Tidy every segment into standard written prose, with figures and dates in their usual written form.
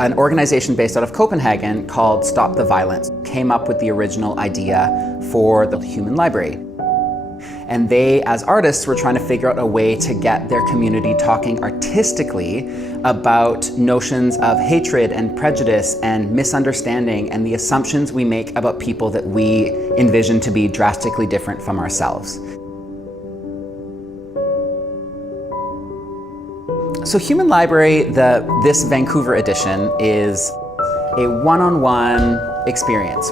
An organization based out of Copenhagen called Stop the Violence came up with the original idea for the Human Library. And they, as artists, were trying to figure out a way to get their community talking artistically about notions of hatred and prejudice and misunderstanding and the assumptions we make about people that we envision to be drastically different from ourselves. So Human Library, this Vancouver edition, is a one-on-one experience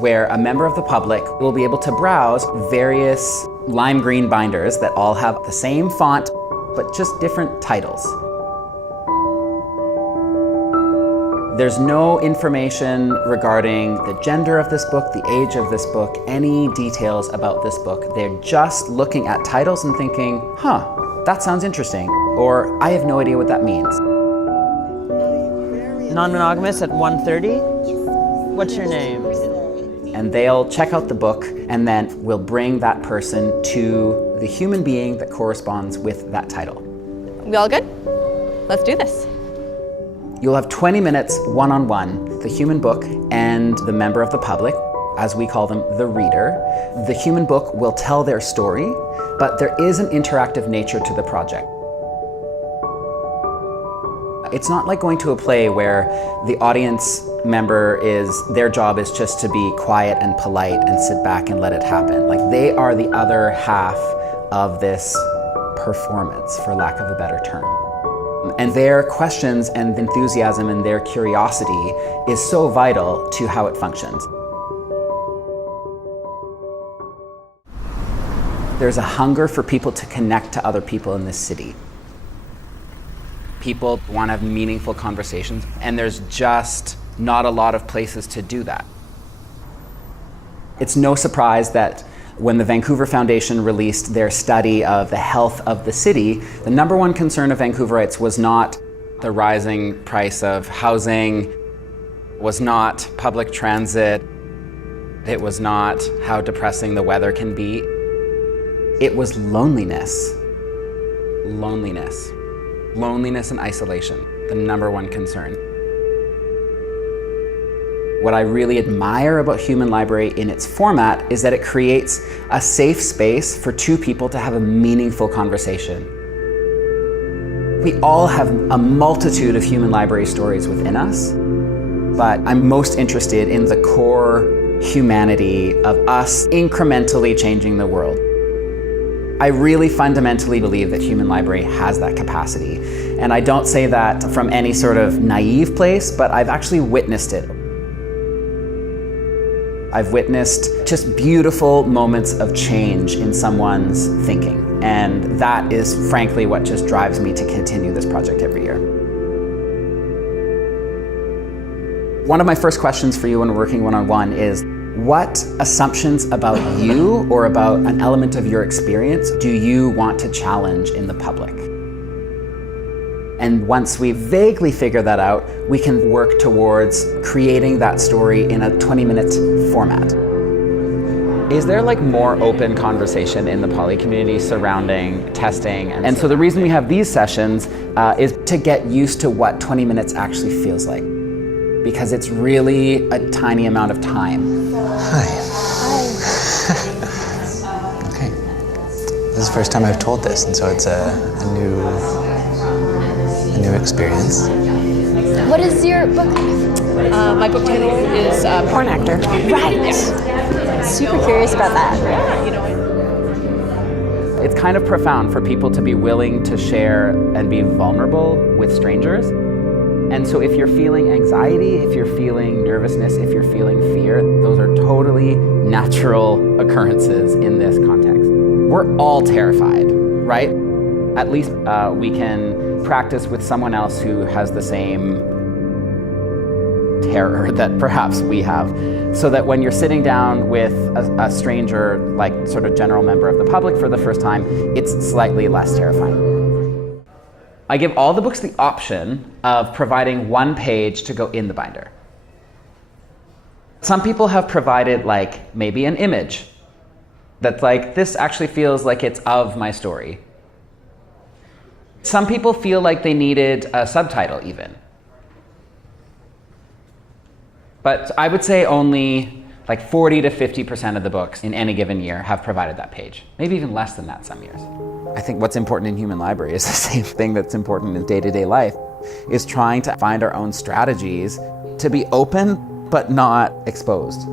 where a member of the public will be able to browse various lime green binders that all have the same font, but just different titles. There's no information regarding the gender of this book, the age of this book, any details about this book. They're just looking at titles and thinking, huh, that sounds interesting, or I have no idea what that means. Non-monogamous at 1:30? What's your name? And they'll check out the book, and then we'll bring that person to the human being that corresponds with that title. We all good? Let's do this. You'll have 20 minutes one-on-one, the human book and the member of the public, as we call them, the reader. The human book will tell their story, but there is an interactive nature to the project. It's not like going to a play where the audience member their job is just to be quiet and polite and sit back and let it happen. Like, they are the other half of this performance, for lack of a better term. And their questions and enthusiasm and their curiosity is so vital to how it functions. There's a hunger for people to connect to other people in this city. People want to have meaningful conversations, and there's just not a lot of places to do that. It's no surprise that when the Vancouver Foundation released their study of the health of the city, the number one concern of Vancouverites was not the rising price of housing, was not public transit, it was not how depressing the weather can be. It was loneliness. Loneliness. Loneliness and isolation, the number one concern. What I really admire about Human Library in its format is that it creates a safe space for two people to have a meaningful conversation. We all have a multitude of Human Library stories within us, but I'm most interested in the core humanity of us incrementally changing the world. I really fundamentally believe that Human Library has that capacity. And I don't say that from any sort of naive place, but I've actually witnessed it. I've witnessed just beautiful moments of change in someone's thinking. And that is frankly what just drives me to continue this project every year. One of my first questions for you when we're working one-on-one is, what assumptions about you or about an element of your experience do you want to challenge in the public? And once we vaguely figure that out, we can work towards creating that story in a 20-minute format. Is there like more open conversation in the poly community surrounding testing? And so the reason we have these sessions is to get used to what 20 minutes actually feels like, because it's really a tiny amount of time. Hi. Okay. This is the first time I've told this, and so it's a new experience. What is your book? My book title is Porn Actor. Right. Super curious about that. It's kind of profound for people to be willing to share and be vulnerable with strangers. And so if you're feeling anxiety, if you're feeling nervousness, if you're feeling fear, those are totally natural occurrences in this context. We're all terrified, right? At least we can practice with someone else who has the same terror that perhaps we have, so that when you're sitting down with a stranger, like sort of general member of the public for the first time, it's slightly less terrifying. I give all the books the option of providing one page to go in the binder. Some people have provided like maybe an image that's like, this actually feels like it's of my story. Some people feel like they needed a subtitle even. But I would say only like 40 to 50% of the books in any given year have provided that page. Maybe even less than that some years. I think what's important in Human Library is the same thing that's important in day-to-day life, is trying to find our own strategies to be open but not exposed,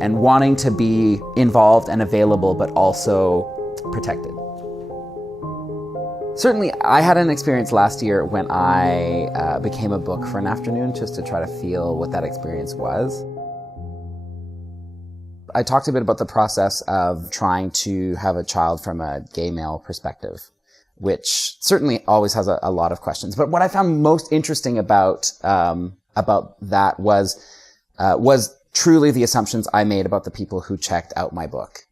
and wanting to be involved and available but also protected. Certainly, I had an experience last year when I became a book for an afternoon just to try to feel what that experience was. I talked a bit about the process of trying to have a child from a gay male perspective, which certainly always has a lot of questions. But what I found most interesting about that was truly the assumptions I made about the people who checked out my book.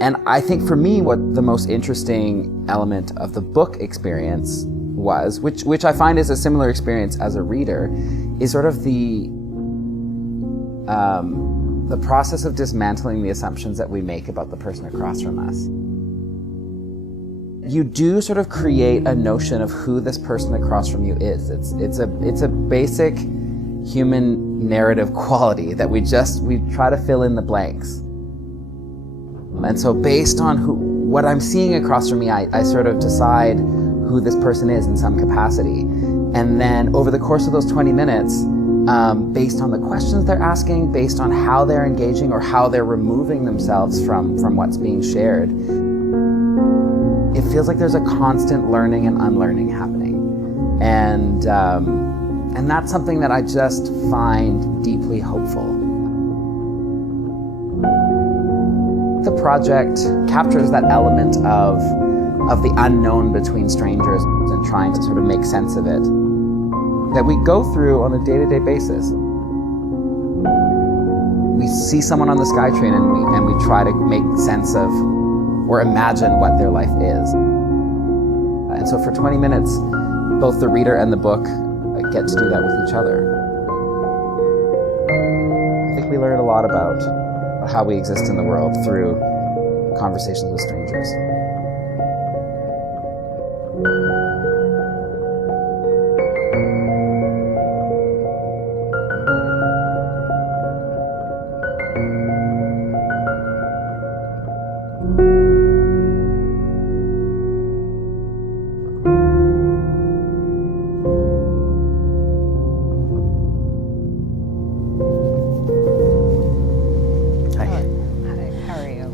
And I think for me, what the most interesting element of the book experience was, which I find is a similar experience as a reader, is sort of the process of dismantling the assumptions that we make about the person across from us. You do sort of create a notion of who this person across from you is. It's a basic human narrative quality that we try to fill in the blanks. And so based on what I'm seeing across from me, I sort of decide who this person is in some capacity. And then over the course of those 20 minutes, based on the questions they're asking, based on how they're engaging or how they're removing themselves from what's being shared, it feels like there's a constant learning and unlearning happening. And that's something that I just find deeply hopeful. The project captures that element of the unknown between strangers and trying to sort of make sense of it that we go through on a day-to-day basis. We see someone on the SkyTrain and we try to make sense of or imagine what their life is. And so for 20 minutes, both the reader and the book get to do that with each other. I think we learn a lot about how we exist in the world through conversations with strangers.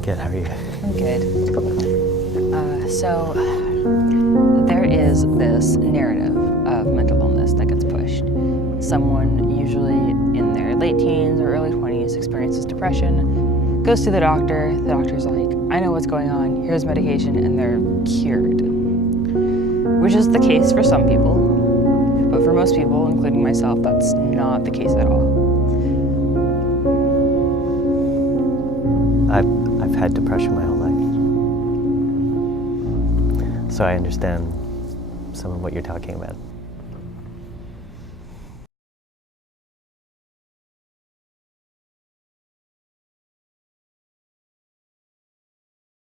Good, how are you? I'm good. So there is this narrative of mental illness that gets pushed. Someone usually in their late teens or early 20s experiences depression, goes to the doctor's like, I know what's going on, here's medication, and they're cured. Which is the case for some people, but for most people, including myself, that's not the case at all. I've had depression my whole life. So I understand some of what you're talking about.